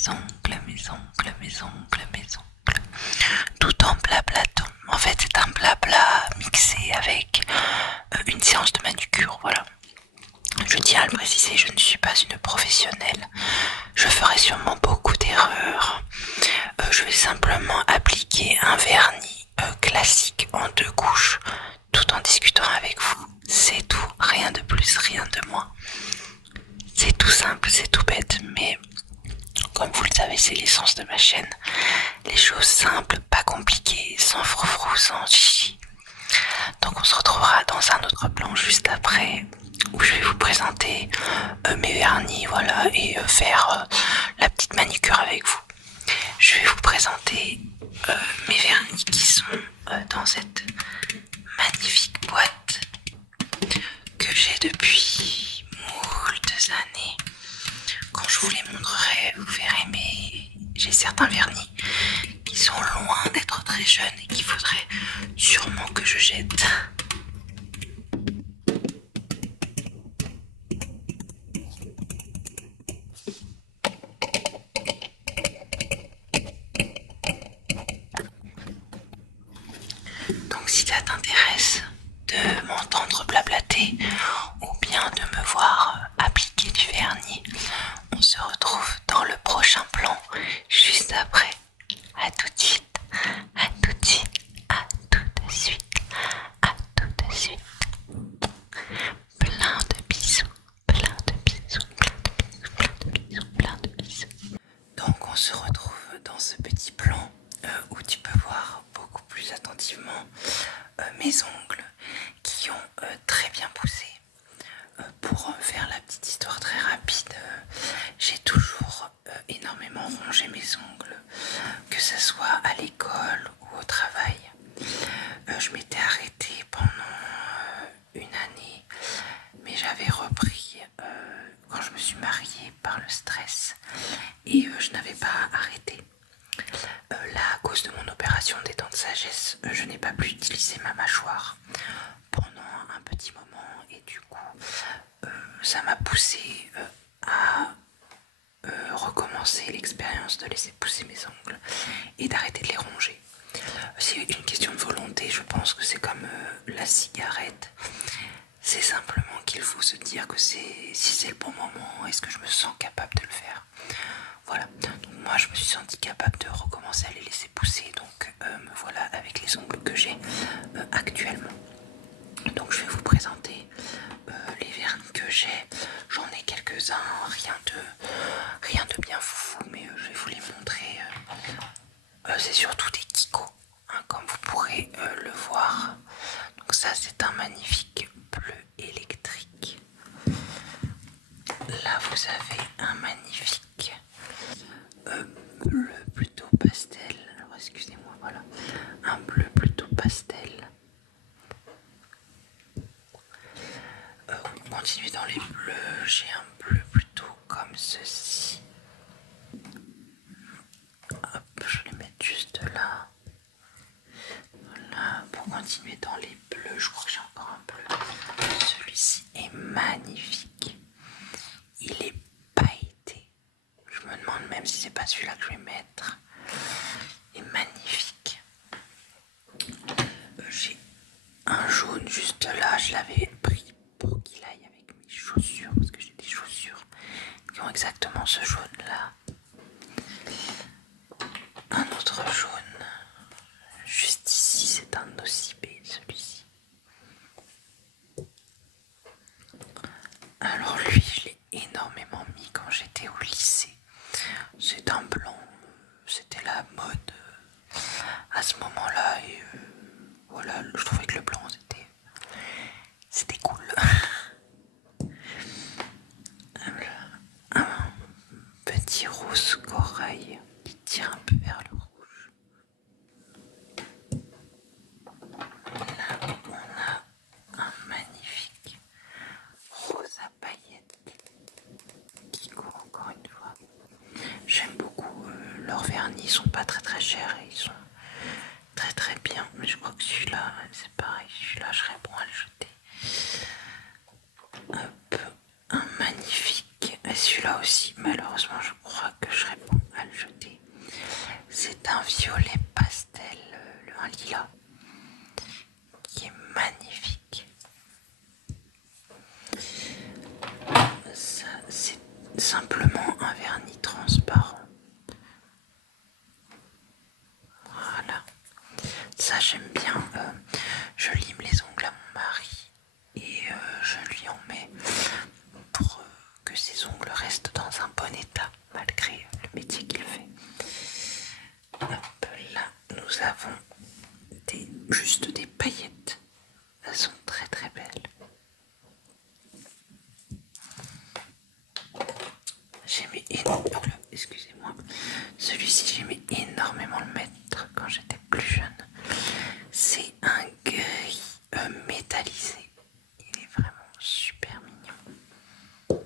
mes ongles, mes ongles, tout en blablatant. En fait, c'est un blabla mixé avec une séance de manucure, voilà. Je tiens à le préciser, je ne suis pas une professionnelle. Je ferai sûrement beaucoup d'erreurs. Je vais simplement appliquer un vernis classique en 2 couches, tout en discutant avec vous. C'est tout, rien de plus, rien de moins. C'est tout simple, c'est tout bête, mais comme vous le savez, c'est l'essence de ma chaîne. Les choses simples, pas compliquées, sans froufrou, sans chichi. Donc on se retrouvera dans un autre plan juste après, où je vais vous présenter mes vernis, voilà, et faire la petite manucure avec vous. Je vais vous présenter mes vernis qui sont dans cette magnifique boîte que j'ai depuis moultes années. Quand je vous les montrerai, vous verrez, mais j'ai certains vernis qui sont loin d'être très jeunes et qu'il faudrait sûrement que je jette. Donc si ça t'intéresse de m'entendre blablater ou bien de me voir appliquer du vernis, on se retrouve dans le prochain plan juste après. À tout de suite, à tout de suite, à tout de suite, à tout de suite. Plein de bisous, plein de bisous, plein de bisous, plein de bisous, plein de bisous. Donc on se retrouve dans ce petit plan où tu peux voir beaucoup plus attentivement mes ongles qui ont très bien poussé. Pour faire la petite histoire très rapide, j'ai toujours énormément rongé mes ongles, que ce soit à l'école ou au travail. Je m'étais arrêtée pendant une année, mais j'avais repris quand je me suis mariée par le stress et je n'avais pas arrêté. Là, à cause de mon opération des dents de sagesse, je n'ai pas pu utiliser ma mâchoire pendant un petit moment et du coup, ça m'a poussé à recommencer l'expérience de laisser pousser mes ongles et d'arrêter de les ronger. C'est une question de volonté, je pense que c'est comme la cigarette. C'est simplement qu'il faut se dire que si c'est le bon moment, est-ce que je me sens capable de le faire. Voilà, donc moi je me suis sentie capable de recommencer à les laisser pousser, donc me voilà avec les ongles que j'ai actuellement. Donc je vais vous présenter les vernis que j'ai. J'en ai quelques-uns, rien de bien foufou, mais je vais vous les montrer. C'est surtout des Kiko, hein, comme vous pourrez le voir. Donc ça c'est un magnifique bleu électrique. Là vous avez un magnifique bleu plutôt pastel. Alors excusez-moi, voilà, un bleu plutôt pastel. On continue dans les bleus, j'ai un bleu plutôt comme ceci. Hop, je vais les mettre juste là. Voilà, pour continuer dans les bleus, je crois que j'ai encore un bleu. Celui-ci est magnifique. Il est pailleté. Je me demande même si c'est pas celui-là que je vais mettre. Il est magnifique. J'ai un jaune juste là, je l'avais pris pour qu'il aille avec mes chaussures, parce que j'ai des chaussures qui ont exactement ce jaune là. Un autre jaune, juste ici, c'est un nocibé, celui-ci. Alors lui, je l'ai énormément mis quand j'étais au lycée. C'est un blanc, c'était la mode à ce moment-là et voilà, je trouvais que le blanc c'était cool. Un petit rose corail qui tire un peu vers le rouge. Là, on a un magnifique rose à paillettes qui court encore une fois. J'aime beaucoup leurs vernis, ils sont pas très chers et ils sont très bien. Mais je crois que celui-là, c'est pareil, celui-là je serais bon à le jeter. Hop, un magnifique. Et celui-là aussi, malheureusement, je crois que je serais bon un violet pastel, un lilas, qui est magnifique. Ça, c'est simplement un vernis transparent. Voilà. Ça, j'aime bien. Je lime les ongles à mon mari et je lui en mets pour que ses ongles restent dans un bon état malgré le métier qu'il fait. Hop, là, nous avons juste des paillettes. Elles sont très très belles. J'aimais énormément, excusez-moi, celui-ci j'aimais énormément le mettre quand j'étais plus jeune. C'est un gris métallisé. Il est vraiment super mignon.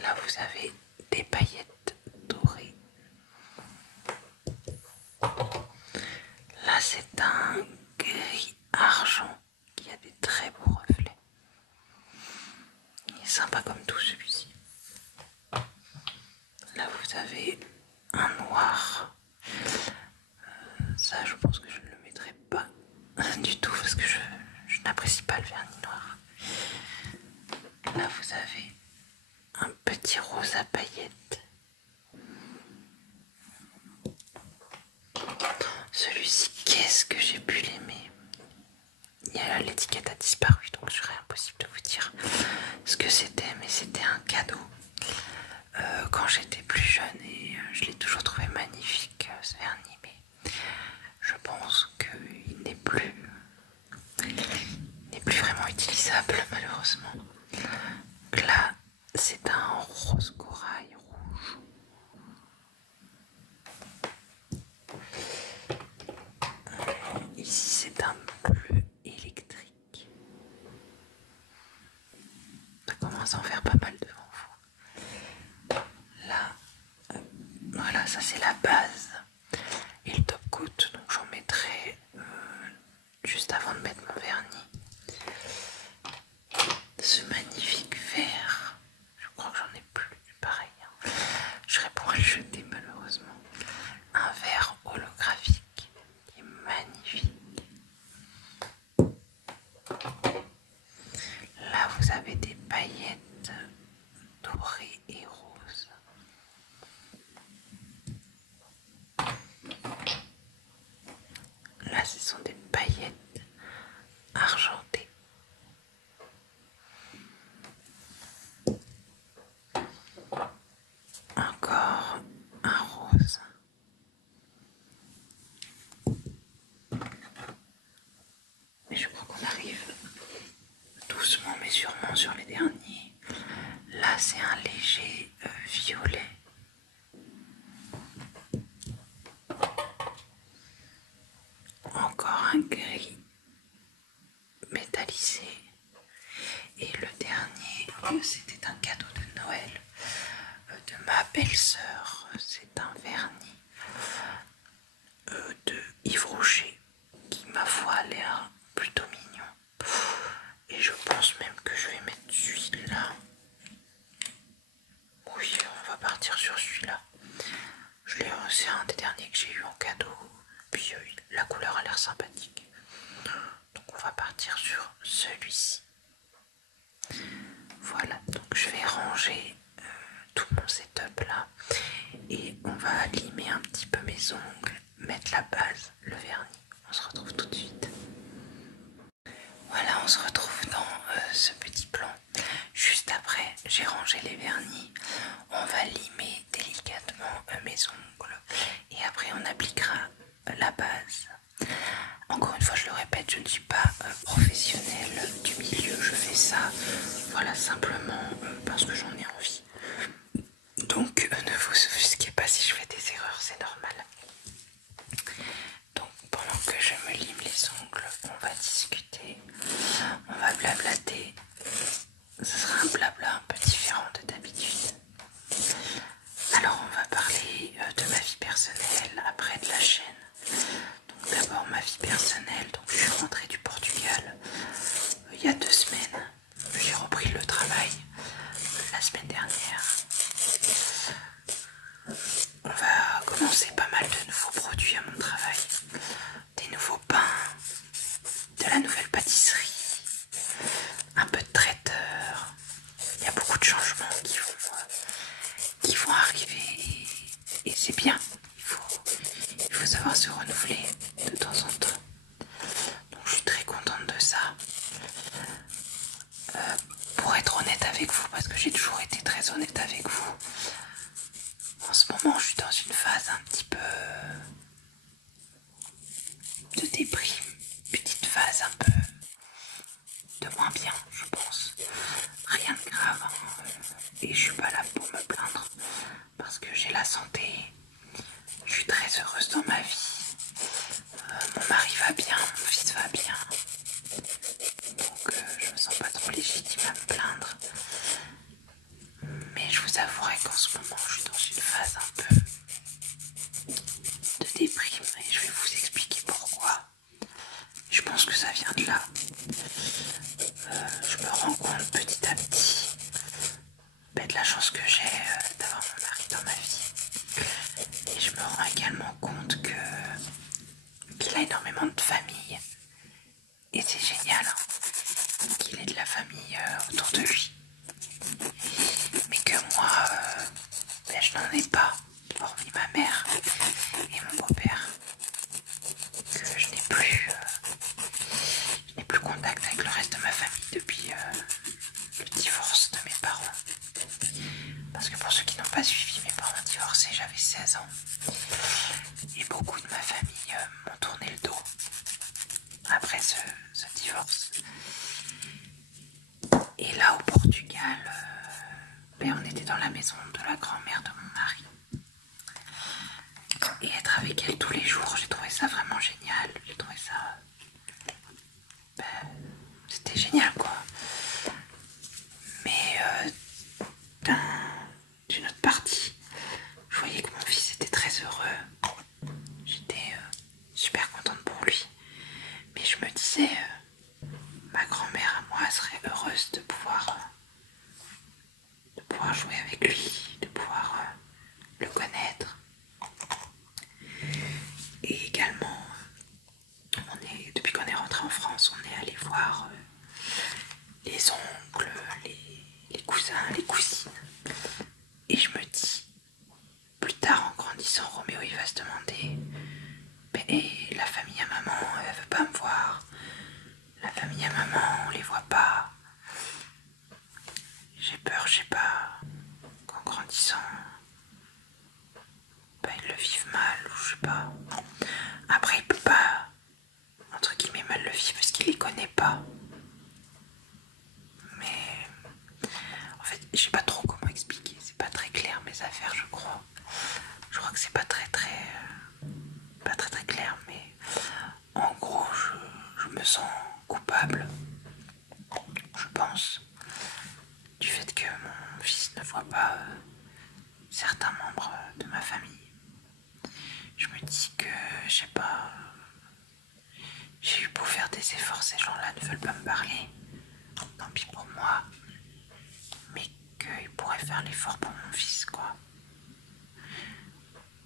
Là vous avez des paillettes dorées. Là c'est un gris argent qui a des très beaux reflets. Il est sympa comme tout celui-ci. Là vous avez un noir. Ça je pense que je ne le mettrai pas du tout parce que je n'apprécie pas le vernis noir. Là vous avez un petit rose à paillettes. Celui-ci, qu'est-ce que j'ai pu l'aimer. L'étiquette a disparu donc il serait impossible de vous dire ce que c'était, mais c'était un cadeau quand j'étais plus jeune et je l'ai toujours trouvé magnifique ce vernis, mais je pense qu'il n'est plus vraiment utilisable malheureusement. Donc là c'est un rose corail rouge. Ici c'est un bleu électrique. Ça commence à en faire pas mal devant vous. Là, voilà, ça c'est la base et le top coat, donc j'en mettrai juste avant de mettre mon vernis. Ce magnifique vert, je crois que j'en ai plus, pareil, hein. Je serais pour le jeter malheureusement. Un verre holographique qui est magnifique. Là vous avez des paillettes dorées et roses. Là ce sont des paillettes argentées. Encore un rose. Mais je crois qu'on arrive doucement mais sûrement sur les derniers. Là c'est un léger violet. Encore un gris métallisé. Et le dernier, c'était un cadeau de Noël de ma belle-sœur. C'est un vernis de Yves Rocher qui, ma foi, a l'air plutôt mignon. Et je pense même que je vais mettre celui-là. Oui, on va partir sur celui-là. C'est un des derniers que j'ai eu en cadeau. Puis la couleur a l'air sympathique. Donc on va partir sur celui-ci. Voilà, donc je vais ranger tout mon setup là. Et on va limer un petit peu mes ongles, mettre la base, le vernis. On se retrouve tout de suite. Voilà, on se retrouve dans ce petit plan. Juste après, j'ai rangé les vernis. On va limer délicatement mes ongles. Et après, on appliquera la base. Encore une fois, je le répète, je ne suis pas professionnelle du milieu. Je fais ça, voilà, simplement parce que j'en ai envie. Donc, ne vous offusquez pas si je fais des erreurs, c'est normal. Donc, pendant que je me lime les ongles, on va discuter, on va blablater. Ce sera un blabla un peu différent de d'habitude. c'est bien. Il faut savoir se renouveler de temps en temps. Donc je suis très contente de ça. Pour être honnête avec vous, parce que j'ai toujours été très honnête avec vous, en ce moment je suis dans une phase un petit peu de déprime, petite phase un peu de moins bien, je pense. Rien de grave, hein. Et je suis pas là pour me plaindre, parce que j'ai la santé, je suis très heureuse dans ma vie. Mon mari va bien, mon fils va bien, donc je me sens pas trop légitime à me plaindre. Mais je vous avouerai qu'en ce moment je suis dans une phase un peu de déprime et je vais vous expliquer pourquoi. Je pense que ça vient de là. Je me rends compte petit à petit de la chance que j'ai d'avoir mon mari dans ma vie. Et je me rends également compte qu'il a énormément de famille. Et c'est génial qu'il ait de la famille autour de lui. Mais que moi, je n'en ai pas, hormis ma mère et mon beau-père. Que je n'ai plus contact avec le reste de ma famille depuis le divorce de mes parents. Parce que pour ceux qui n'ont pas suivi, mes parents ont divorcé, j'avais 16 ans. Et beaucoup de ma famille m'ont tourné le dos après ce divorce. Et là, au Portugal, on était dans la maison de la grand-mère de mon mari. Et être avec elle tous les jours, j'ai trouvé ça vraiment génial. J'ai trouvé ça... c'était génial, quoi. Mais d'une autre partie, je voyais que mon fils était très heureux. J'étais super contente pour lui. Mais je me disais, ma grand-mère à moi serait heureuse de pouvoir jouer avec lui, de pouvoir le connaître. Et également, depuis qu'on est rentré en France, on est allé voir les oncles, les cousins, les cousines. Et je me dis, plus tard en grandissant, Roméo il va se demander, et la famille à maman, elle veut pas me voir. La famille à maman, on les voit pas. J'ai peur, je sais pas, qu'en grandissant, ils le vivent mal, ou je sais pas. Après, il peut pas, entre guillemets, mal le vivre parce qu'il les connaît pas. Mais en fait, je sais pas trop comment expliquer. C'est pas très clair mes affaires, je crois. Je crois que c'est pas très clair, mais en gros, je me sens coupable, je pense, du fait que mon fils ne voit pas certains membres de ma famille. Je me dis que, je sais pas, j'ai eu beau faire des efforts, ces gens-là ne veulent pas me parler. Tant pis pour moi, mais qu'ils pourraient faire l'effort pour mon fils, quoi.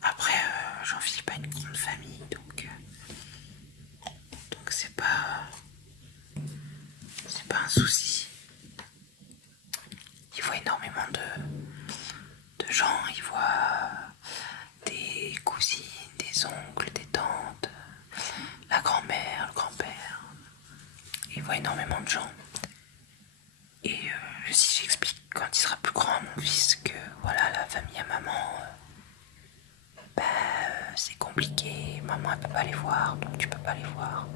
Après, j'en vis pas une grande famille, donc c'est pas un souci. Il voit énormément de gens, il voit des cousines, des oncles, des tantes, la grand-mère, le grand-père. Il voit énormément de gens. Et si j'explique quand il sera plus grand à mon fils que voilà, la famille à maman, c'est compliqué, maman elle peut pas les voir, donc tu peux pas les voir.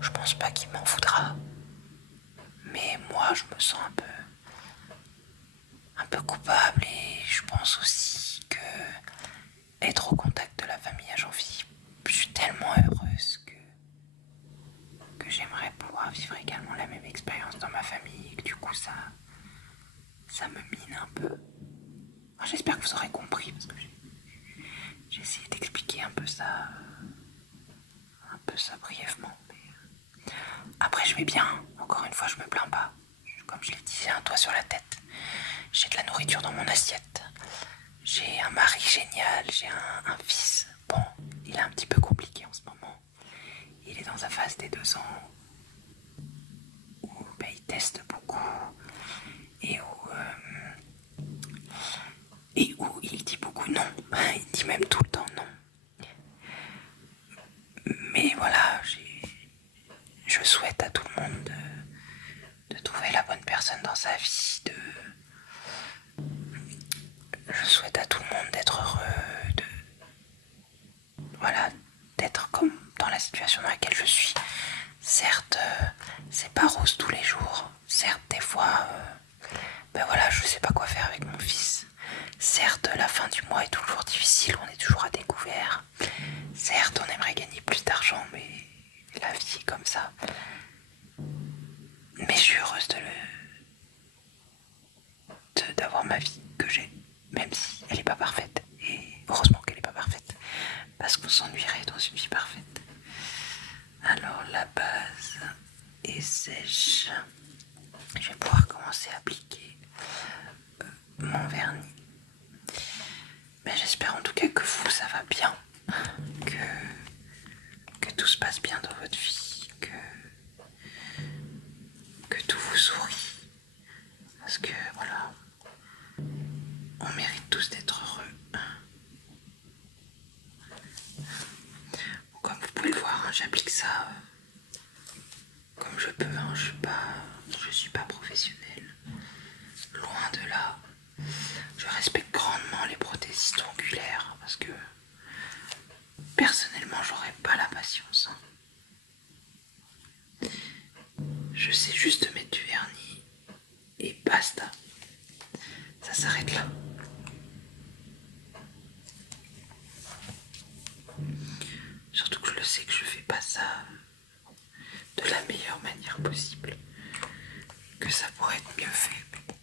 Je pense pas qu'il m'en voudra. Mais moi je me sens un peu coupable et je pense aussi que être au contact de la famille à Jean-Philippe, je suis tellement heureuse que j'aimerais pouvoir vivre également la même expérience dans ma famille et que du coup ça me mine un peu. Enfin, j'espère que vous aurez compris parce que j'ai essayé d'expliquer un peu ça brièvement. Mais après je vais bien, encore une fois je me plains pas. Comme je l'ai dit, j'ai un toit sur la tête, j'ai de la nourriture dans mon assiette, j'ai un mari génial, j'ai un fils. Bon, il est un petit peu compliqué en ce moment. Il est dans sa phase des 2 ans où il teste beaucoup et où et où il dit beaucoup non, il dit même tout le temps non. Mais voilà, je souhaite à tout le monde de trouver la bonne personne dans sa vie, je souhaite à tout le monde d'être heureux, voilà, d'être comme dans la situation dans laquelle je suis. Certes, c'est pas rose tous les jours. Certes, des fois, ben voilà, je sais pas quoi faire avec mon fils. Certes, la fin du mois est toujours difficile, on est toujours à découvert. Certes, on aimerait gagner plus d'argent, mais la vie est comme ça. Mais je suis heureuse d'avoir ma vie que j'ai, même si elle n'est pas parfaite. Et heureusement qu'elle n'est pas parfaite, parce qu'on s'ennuierait dans une vie parfaite. Alors la base est sèche. Je vais pouvoir commencer à appliquer mon vernis. Mais j'espère en tout cas que vous, ça va bien, que tout se passe bien dans votre vie, que tout vous sourit. Parce que voilà, on mérite tous d'être heureux. Comme vous pouvez le voir, hein, j'applique ça comme je peux. Hein, je suis pas professionnelle. Loin de là. Je respecte grandement les prothésistes oculaires parce que personnellement, j'aurais pas la patience. Hein. Je sais juste mettre du vernis et basta. Ça s'arrête là. Surtout que je le sais que je fais pas ça de la meilleure manière possible. Que ça pourrait être mieux fait. Mais bon.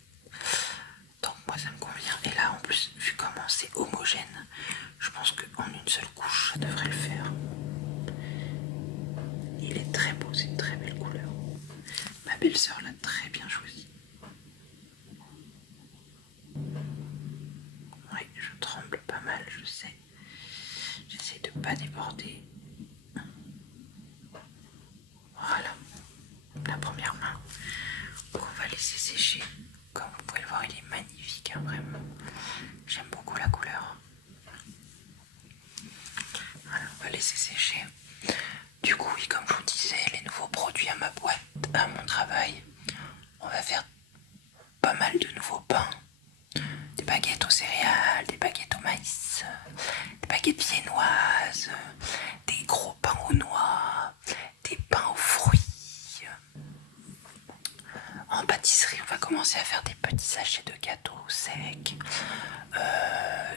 Donc moi ça me convient. Et là en plus, vu comment c'est homogène, je pense qu'en une seule couche, ça devrait le faire. Il est très beau, c'est une très belle couleur. Ma belle-sœur l'a très bien choisi. Oui, je tremble pas mal, je sais. J'essaie de pas déborder. Voilà, la première main qu'on va laisser sécher. Comme vous pouvez le voir, il est magnifique, hein, vraiment. J'aime beaucoup la couleur. Voilà, on va laisser sécher. Du coup, oui, comme je vous disais, les nouveaux produits à ma boîte, à mon travail, on va faire pas mal de nouveaux pains. Des baguettes aux céréales, des baguettes au maïs, des baguettes viennoises, des gros pains aux noix, des pains aux fruits. En pâtisserie, on va commencer à faire des petits sachets de gâteaux secs.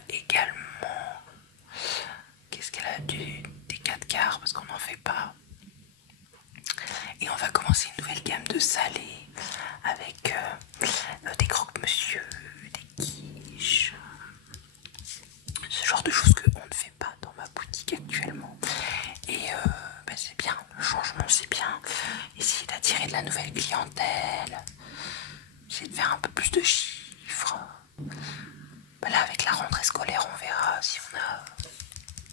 Également, qu'est-ce qu'elle a des 4 quarts parce qu'on n'en fait pas. Et on va commencer une nouvelle gamme de salés avec des croque-monsieur, des quiches, ce genre de choses qu'on ne fait pas dans ma boutique actuellement. Et c'est bien, le changement c'est bien. Essayer d'attirer de la nouvelle clientèle, essayer de faire un peu plus de chiffres. Là avec la rentrée scolaire on verra si on a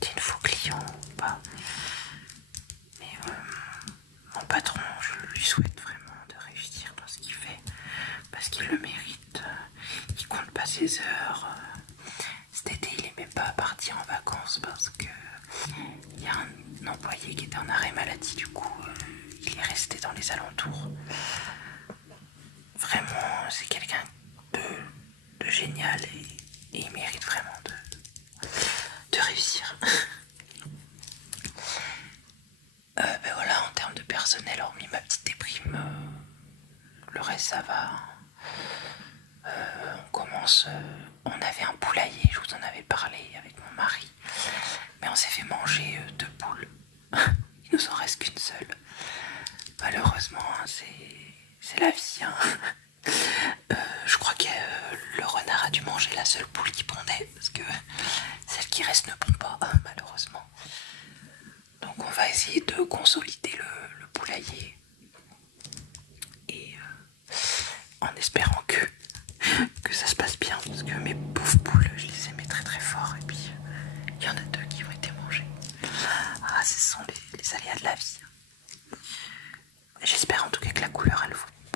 des nouveaux clients ou pas. Mais mon patron, je lui souhaite vraiment de réussir dans ce qu'il fait parce qu'il le mérite. Il compte pas ses heures. Cet été, il est même pas parti en vacances parce que il y a un employé qui était en arrêt maladie. Du coup, il est resté dans les alentours. Vraiment, c'est quelqu'un de génial et il mérite vraiment de réussir. Voilà, en termes de personnel, hormis ma petite déprime, le reste ça va. On avait un poulailler, je vous en avais parlé avec mon mari, mais on s'est fait manger 2 poules. Il nous en reste qu'une seule. Malheureusement, hein, c'est la vie. Hein. Je crois que le renard a dû manger la seule poule qui pondait, parce que celle qui reste ne pond pas, malheureusement. Donc on va essayer de consolider le poulailler. Et en espérant que ça se passe bien, parce que mes pauvres poules, je les aimais très très fort, et puis il y en a 2 qui ont été mangées. Ah, ce sont les aléas de la vie. J'espère en tout cas que la couleur,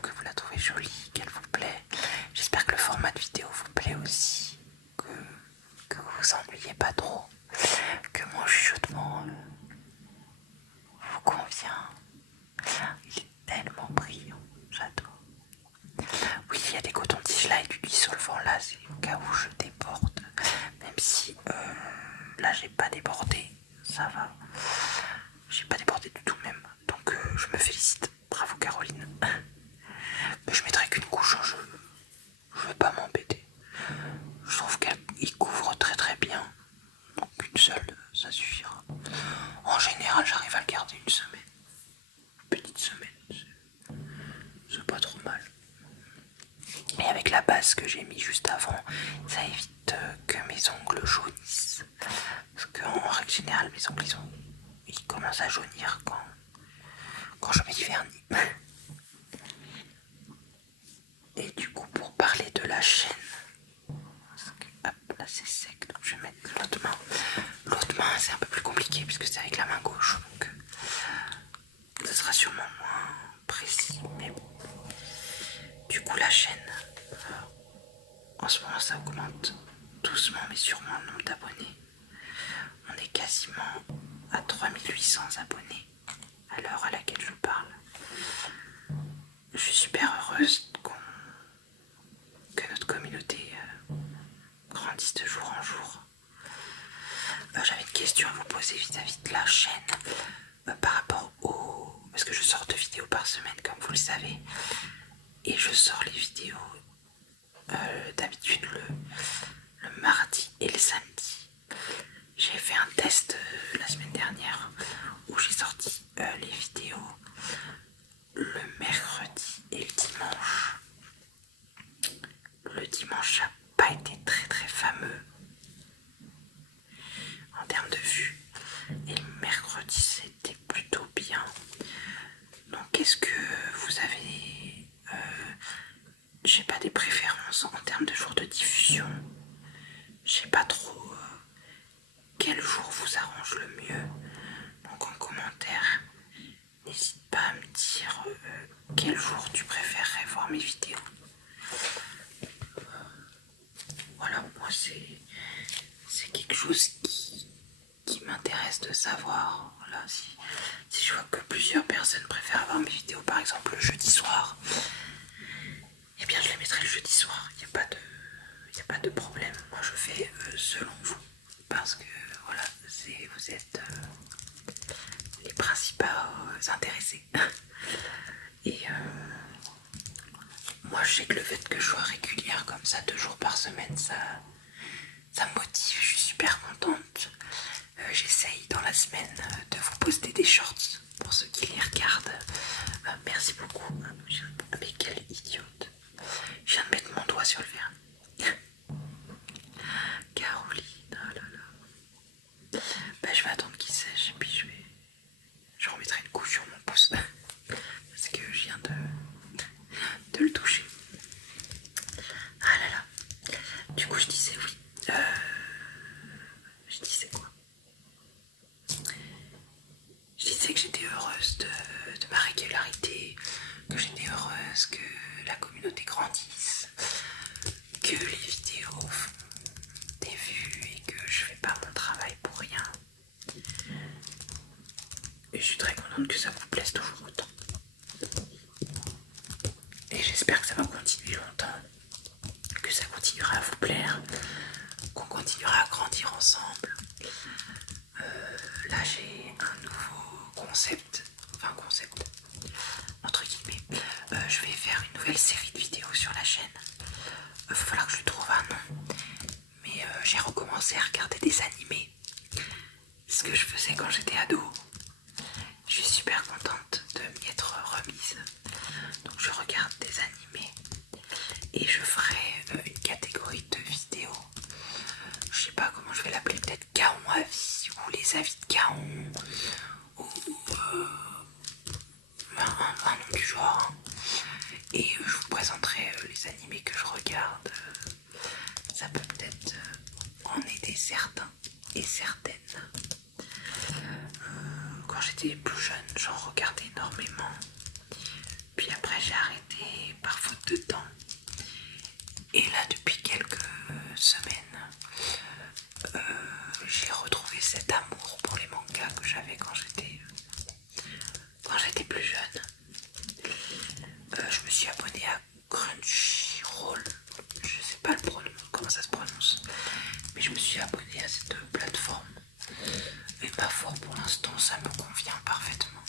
que vous la trouvez jolie, qu'elle vous plaît. J'espère que le format de vidéo vous plaît aussi, que pas trop, que mon chuchotement vous convient. Il est tellement brillant, j'adore. Oui, il y a des cotons-tiges là et du dissolvant là, c'est au cas où je déborde. Même si là j'ai pas débordé, ça va. J'ai pas débordé du tout même. Donc je me félicite. Bravo Caroline. Mais je mettrai qu'une couche, hein, je vais pas m'embêter. Je trouve qu'il couvre très très bien. Donc une seule, ça suffira. En général, j'arrive à le garder une semaine. Une petite semaine, c'est pas trop mal. Et avec la base que j'ai mis juste avant, ça évite que mes ongles jaunissent. Parce qu'en règle générale, mes ongles ils commencent à jaunir quand je mets du vernis. Et du coup, pour parler de la chaîne, parce que hop, là c'est sec, donc je vais mettre l'autre main. L'autre main, c'est un peu plus compliqué puisque c'est avec la main gauche, donc ça sera sûrement moins précis. Mais bon. Du coup, la chaîne, en ce moment, ça augmente doucement mais sûrement le nombre d'abonnés. On est quasiment à 3800 abonnés à l'heure à laquelle je parle. Je suis super heureuse que notre communauté grandisse de jour en jour. J'avais une question à vous poser vis-à-vis de la chaîne par rapport au... Parce que je sors 2 vidéos par semaine comme vous le savez. Et je sors les vidéos d'habitude le mardi et le samedi. J'ai fait un test la semaine dernière où j'ai sorti les vidéos le mercredi et le dimanche. Le dimanche n'a pas été très très fameux en termes de vues. Et le mercredi c'était plutôt bien. Donc est-ce que vous avez je sais pas des préférences en termes de jours de diffusion? Je sais pas trop quel jour vous arrange le mieux. Donc en commentaire, n'hésite pas à me dire quel jour tu préférerais voir mes vidéos. Voilà, moi c'est quelque chose qui m'intéresse de savoir. Voilà, si je vois que plusieurs personnes préfèrent voir mes vidéos par exemple le jeudi soir, eh bien je les mettrai le jeudi soir. Il n'y a pas de problème. Moi je fais selon vous. Parce que voilà, vous êtes les principaux intéressés. Et moi je sais que le fait que je sois régulière comme ça 2 jours par semaine, ça me motive, je suis super contente. J'essaye dans la semaine de vous poster des shorts pour ceux qui les regardent. Merci beaucoup. Mais quelle idiote. Je viens de mettre mon doigt sur le verre. Caroline, oh là là. Bah, je vais attendre qu'il sèche et puis je remettrai une couche sur mon pouce. Parce que je viens de le toucher. Ah là là. Du coup, je disais oui. Je disais quoi? Je disais que j'étais heureuse de ma régularité, que j'étais heureuse que la communauté grandisse, que les vidéos font des vues et que je fais pas mon travail pour rien. Et je suis très contente que ça vous plaise toujours autant. Et j'espère que ça va continuer longtemps, que ça continuera à vous plaire, qu'on continuera à grandir ensemble. Là j'ai un nouveau concept, enfin concept, entre guillemets. Je vais faire une nouvelle série de vidéos sur la chaîne. Il va falloir que je lui trouve un nom. Mais j'ai recommencé à regarder des animés. Ce que je faisais quand j'étais ado. Je suis super contente de m'y être remise. Donc je regarde des animés. Et je ferai une catégorie de vidéos. Je sais pas comment je vais l'appeler, peut-être Kaon Avis ou les avis de Kaon. Ou un nom du genre. Et je vous présenterai les animés que je regarde. Ça peut peut-être en aider certains et certaines. Quand j'étais plus jeune, j'en regardais énormément. Puis après j'ai arrêté par faute de temps. Et là depuis quelques semaines, je me suis abonné à cette plateforme. Et ma foi, pour l'instant, ça me convient parfaitement.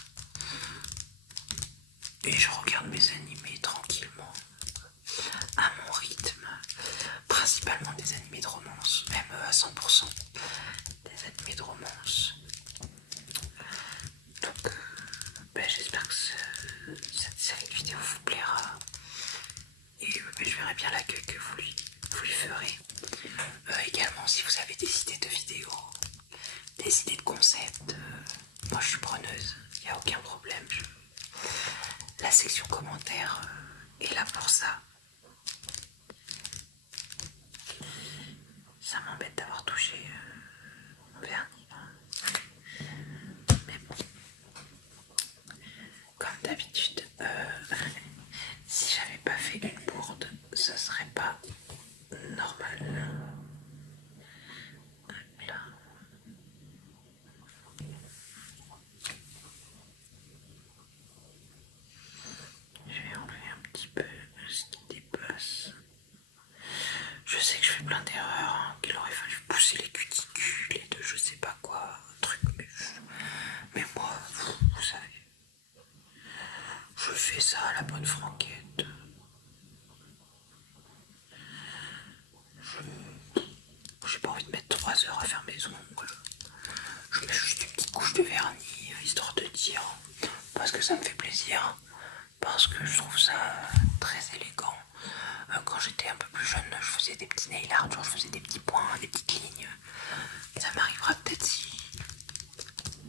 Et je regarde mes animés tranquillement, à mon rythme, principalement des animés de romance, même à 100% des animés de romance. Donc, j'espère que cette série de vidéos vous plaira. Et je verrai bien l'accueil que vous lui ferez. Également, si vous avez des idées de vidéos, des idées de concepts, moi je suis preneuse, il n'y a aucun problème. La section commentaires est là pour ça. Ça m'embête d'avoir touché mon vernis. Mais bon, comme d'habitude, si j'avais pas fait une bourde, ça serait pas normal. Là. Je vais enlever un petit peu ce qui dépasse. Je sais que je fais plein d'erreurs, hein, qu'il aurait fallu pousser les cuticules et de je sais pas quoi, truc, mais moi, vous savez, je fais ça à la bonne franquette. J'ai pas envie de mettre 3 heures à faire mes ongles. Je mets juste une petite couche de vernis, histoire de dire, parce que ça me fait plaisir, parce que je trouve ça très élégant. Quand j'étais un peu plus jeune, je faisais des petits nail art, genre je faisais des petits points, des petites lignes. Ça m'arrivera peut-être si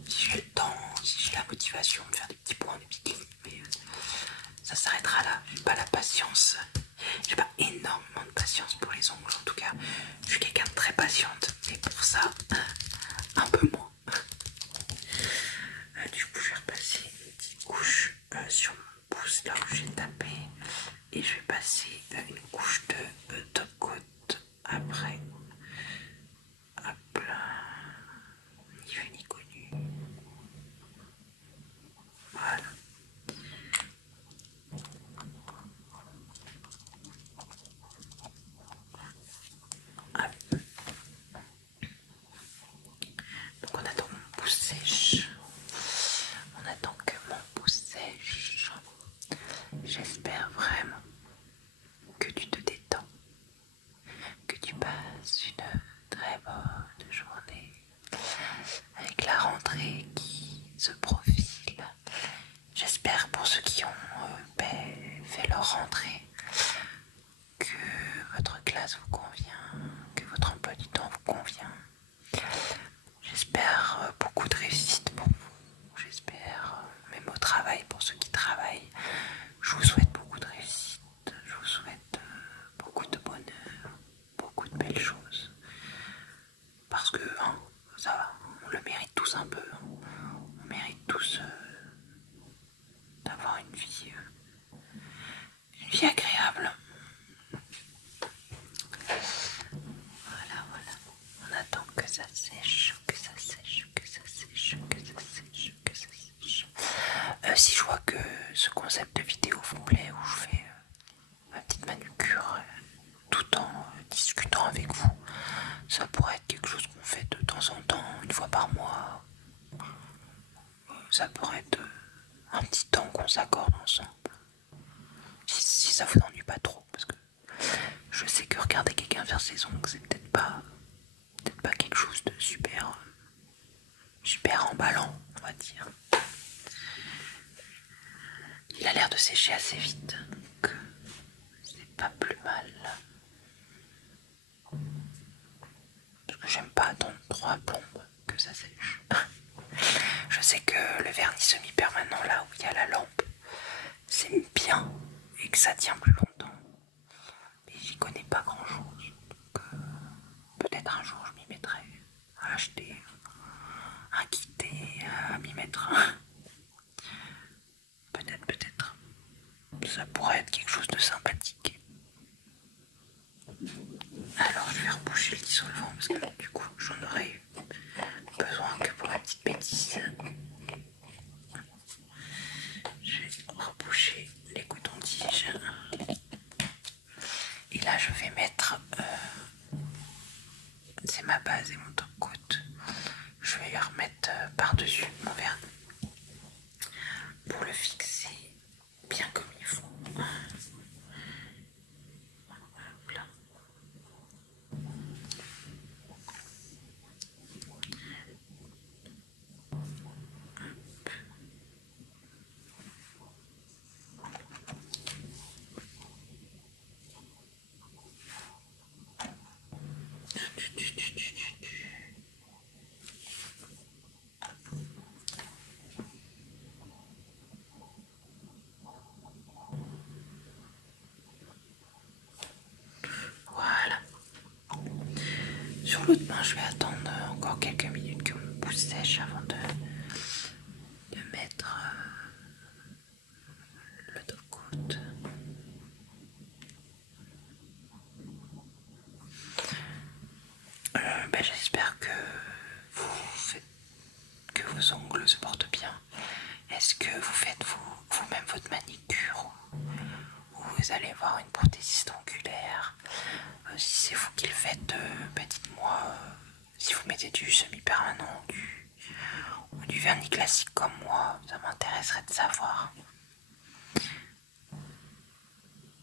j'ai le temps, si j'ai la motivation de faire des petits points, des petites lignes, mais ça s'arrêtera là. J'ai pas la patience, j'ai pas énormément de patience pour les ongles en tout cas. Je suis quelqu'un de très patiente, mais pour ça, un peu moins. Du coup, je vais repasser une petite couche sur mon pouce là où j'ai tapé, et je vais passer une couche de top coat après. Hop là, ni vu ni connu. Voilà. Hop. Donc on attend que mon pouce sèche. On attend que mon pouce sèche. J'espère vraiment que tu te détends, que tu passes une très bonne journée avec la rentrée qui se profile. J'espère pour ceux qui ont fait leur rentrée que votre classe vous convient, que votre emploi du temps vous convient. J'espère beaucoup de réussite pour vous. J'espère même au travail pour ceux qui travaillent. Je vous souhaite beaucoup de réussite. Je vous souhaite beaucoup de bonheur, beaucoup de belles choses. Parce que ça va, on le mérite tous un peu. On mérite tous d'avoir une vie agréable. Voilà, voilà. On attend que ça sèche, que ça sèche, que ça sèche, que ça sèche, que ça sèche. Si je vois que ce concept de vidéo vous plaît, où je fais ma petite manucure tout en discutant avec vous, ça pourrait être quelque chose qu'on fait de temps en temps, une fois par mois. Ça pourrait être un petit temps qu'on s'accorde ensemble. Si ça vous ennuie pas trop, parce que je sais que regarder quelqu'un faire ses ongles, c'est peut-être pas quelque chose de super emballant, on va dire. Il a l'air de sécher assez vite, donc c'est pas plus mal. Parce que j'aime pas attendre 3 plombes que ça sèche. Je sais que le vernis semi-permanent, là où il y a la lampe, c'est bien et que ça tient plus longtemps. Mais j'y connais pas grand chose. Donc peut-être un jour je m'y mettrai à acheter un kit et à m'y mettre. Peut-être. Ça pourrait être quelque chose de sympathique. Alors je vais reboucher le dissolvant parce que du coup j'en aurais besoin que pour la petite bêtise. Je vais reboucher les cotons-tiges. Et là je vais mettre C'est ma base et mon top coat. Je vais remettre par-dessus mon vernis pour le fixer bien comme il faut. Voilà. Voilà. Sur l'autre main, je vais attendre encore quelques minutes que mon pouce sèche avant de mettre le top coat. J'espère que que vos ongles se portent bien. Est-ce que vous faites vous-même votre manicure ou vous allez voir une prothésiste ongulaire? Si c'est vous qui le faites, dites-moi si vous mettez du semi-permanent ou du vernis classique comme moi, ça m'intéresserait de savoir.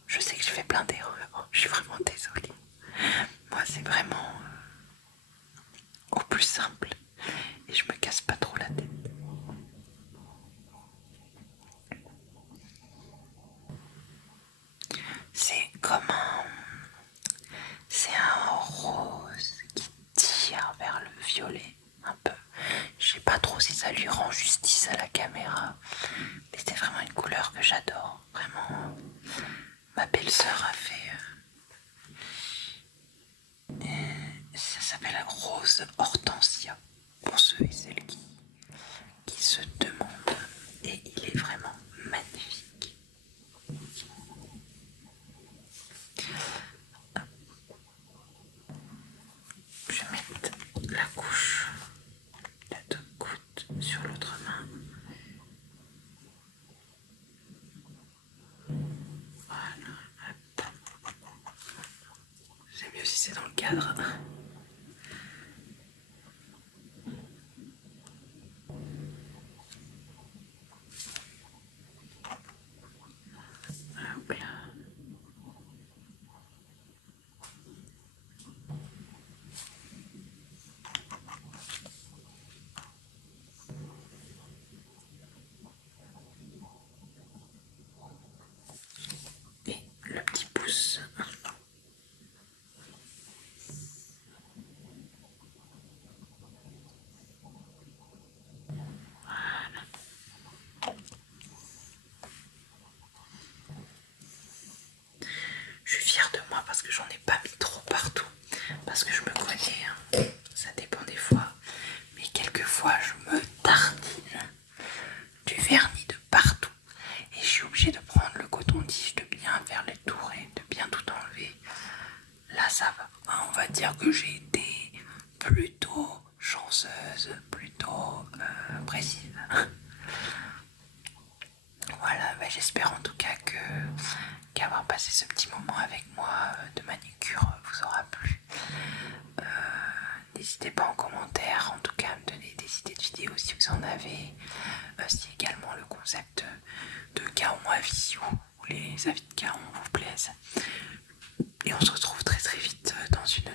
Je sais que je fais plein d'erreurs, je suis vraiment désolée. Moi c'est vraiment au plus simple et je me casse pas trop la tête. C'est un rose qui tire vers le violet un peu. Je sais pas trop si ça lui rend justice à la caméra, mais c'est vraiment une couleur que j'adore. Vraiment, ma belle-sœur a fait. Ça s'appelle rose hortensia pour ceux et celles qui se demandent. Et il est vraiment magnifique. Je vais mettre la couche de top coat sur l'autre main. Voilà. C'est mieux si c'est dans le cadre. Hop là. Et le petit pouce. Je suis fière de moi parce que j'en ai pas mis trop partout. Parce que je me connais, hein. Ça dépend des fois. Mais quelquefois je me tartine du vernis de partout. Et je suis obligée de prendre le coton-tige, de bien faire les tours et de bien tout enlever. Là ça va. On va dire que j'ai été plutôt chanceuse, plutôt précise. Voilà, j'espère en tout cas qu'avoir passé ce petit moment avec moi de manucure vous aura plu. N'hésitez pas en commentaire, en tout cas, à me donner des idées de vidéos si vous en avez. Si également le concept de Gaon avis ou les avis de Gaon vous plaisent. Et on se retrouve très très vite dans une